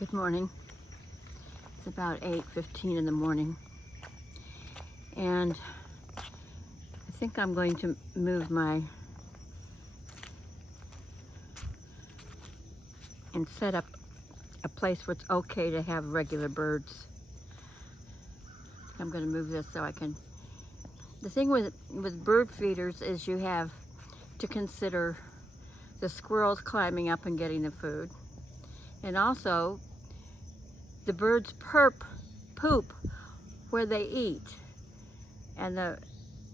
Good morning. It's about 8:15 in the morning, and I think I'm going to move and set up a place where it's okay to have regular birds. I'm going to move this so I can. The thing with bird feeders is you have to consider the squirrels climbing up and getting the food, and also the birds poop where they eat, and the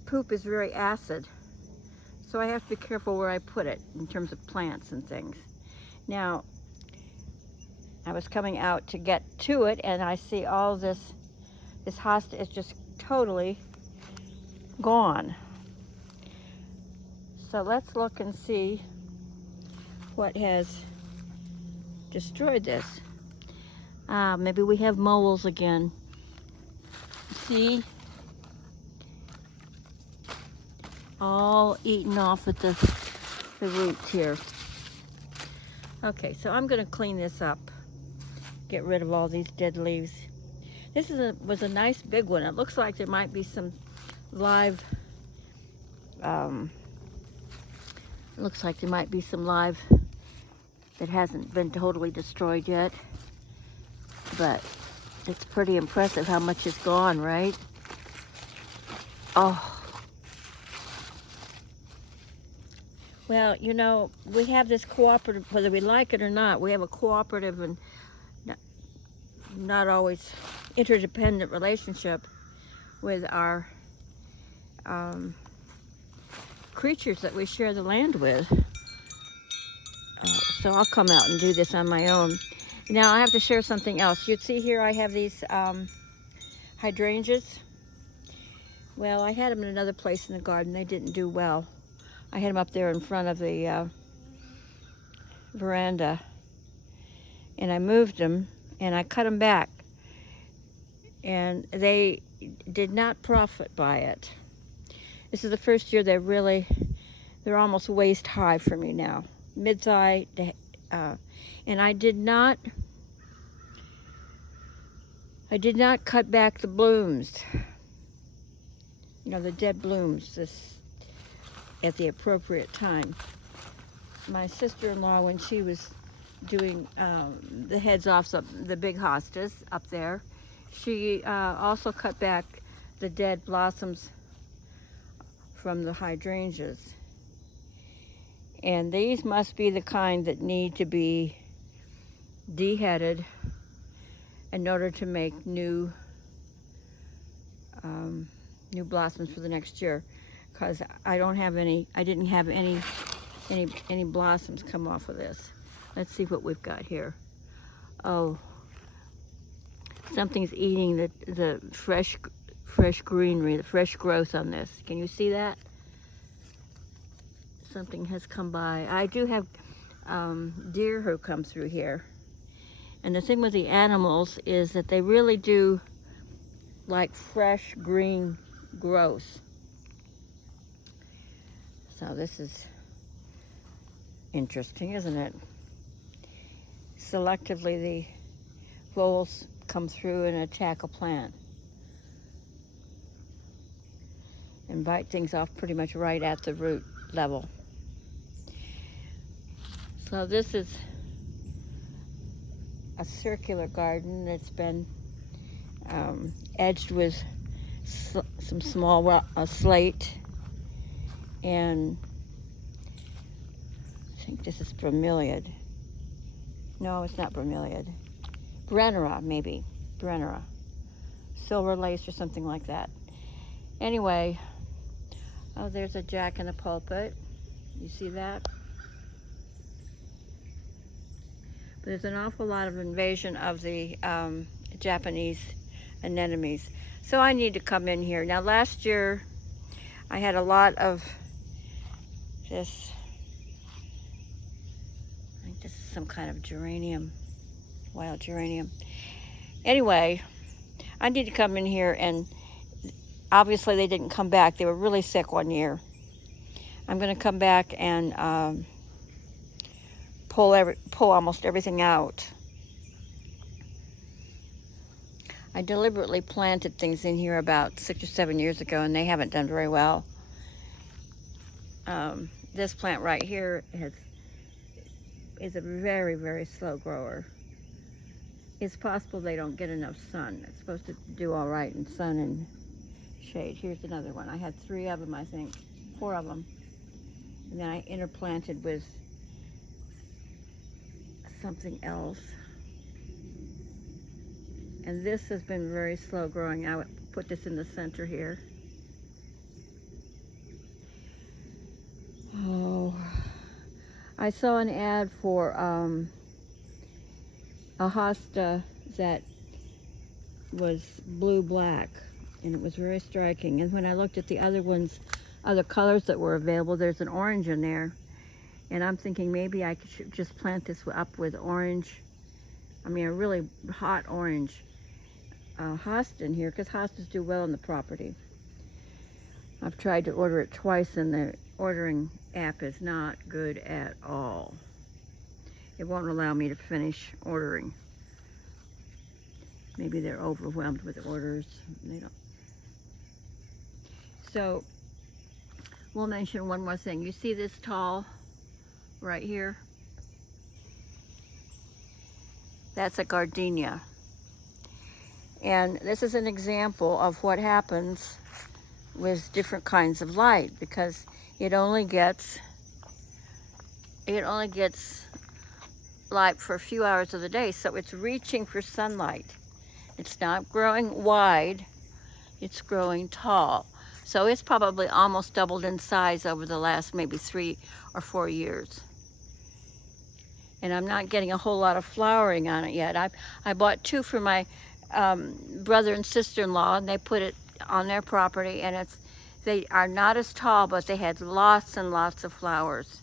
poop is very acid, so I have to be careful where I put it in terms of plants and things. Now, I was coming out to get to it, and I see all this hosta is just totally gone. So let's look and see what has destroyed this. Maybe we have moles again. See? All eaten off at the roots here. Okay, so I'm going to clean this up. Get rid of all these dead leaves. This was a nice big one. It looks like there might be some live, looks like there might be some live that hasn't been totally destroyed yet. But it's pretty impressive how much is gone, right? Oh. Well, you know, we have this cooperative, whether we like it or not, we have a cooperative and not always interdependent relationship with our creatures that we share the land with. So I'll come out and do this on my own. Now I have to share something else. You'd see here I have these hydrangeas. Well, I had them in another place in the garden. They didn't do well. I had them up there in front of the veranda, and I moved them and I cut them back, and they did not profit by it. This is the first year they're almost waist high for me now, mid-thigh, and I did not cut back the blooms, you know, the dead blooms, at the appropriate time. My sister-in-law, when she was doing the heads off the big hostas up there, she also cut back the dead blossoms from the hydrangeas. And these must be the kind that need to be deheaded in order to make new blossoms for the next year, because I didn't have any blossoms come off of this. Let's see what we've got here. Oh, something's eating the fresh greenery, the fresh growth on this. Can you see that? Something has come by. I do have deer who come through here. And the thing with the animals is that they really do like fresh green growth. So this is interesting, isn't it? Selectively, the voles come through and attack a plant and bite things off pretty much right at the root level. So this is a circular garden that's been edged with some small slate, and I think this is bromeliad. No, it's not bromeliad. Brennera, maybe. Brennera. Silver lace or something like that. Anyway, oh, there's a jack in the pulpit. You see that? But there's an awful lot of invasion of the Japanese anemones. So I need to come in here. Now last year I had a lot of this, I think this is some kind of geranium, wild geranium. Anyway, I need to come in here, and obviously they didn't come back. They were really sick one year. I'm going to come back and pull almost everything out. I deliberately planted things in here about 6 or 7 years ago, and they haven't done very well. This plant right here is a very, very slow grower. It's possible they don't get enough sun. It's supposed to do all right in sun and shade. Here's another one. I had 3 of them, I think, 4 of them. And then I interplanted with something else. And this has been very slow growing. I would put this in the center here. Oh, I saw an ad for a hosta that was blue-black, and it was very striking. And when I looked at the other ones, other colors that were available, there's an orange in there. And I'm thinking maybe I should just plant this up with orange. I mean, a really hot orange hosta in here, because hostas do well in the property. I've tried to order it twice, and the ordering app is not good at all. It won't allow me to finish ordering. Maybe they're overwhelmed with orders. They don't. So we'll mention one more thing. You see this tall right here? That's a gardenia. And this is an example of what happens with different kinds of light, because it only gets light for a few hours of the day, so it's reaching for sunlight. It's not growing wide, it's growing tall. So it's probably almost doubled in size over the last maybe 3 or 4 years. And I'm not getting a whole lot of flowering on it yet. I bought 2 for my brother and sister-in-law, and they put it on their property, and they are not as tall, but they had lots and lots of flowers.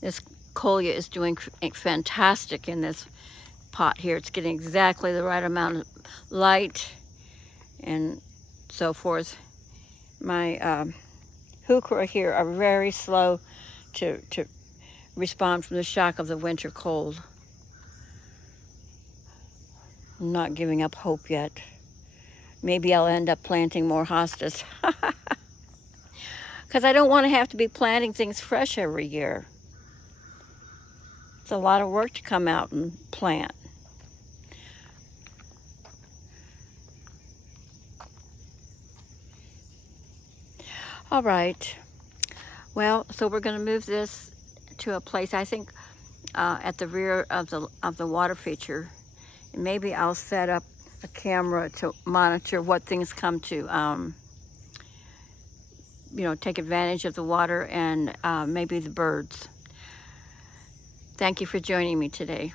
This Colia is doing fantastic in this pot here. It's getting exactly the right amount of light and so forth. My heuchera here are very slow to respond from the shock of the winter cold. I'm not giving up hope yet. Maybe I'll end up planting more hostas. Because I don't want to have to be planting things fresh every year. It's a lot of work to come out and plant. All right. Well, so we're going to move this to a place, I think, at the rear of the water feature. And maybe I'll set up a camera to monitor what things come to, take advantage of the water and maybe the birds. Thank you for joining me today.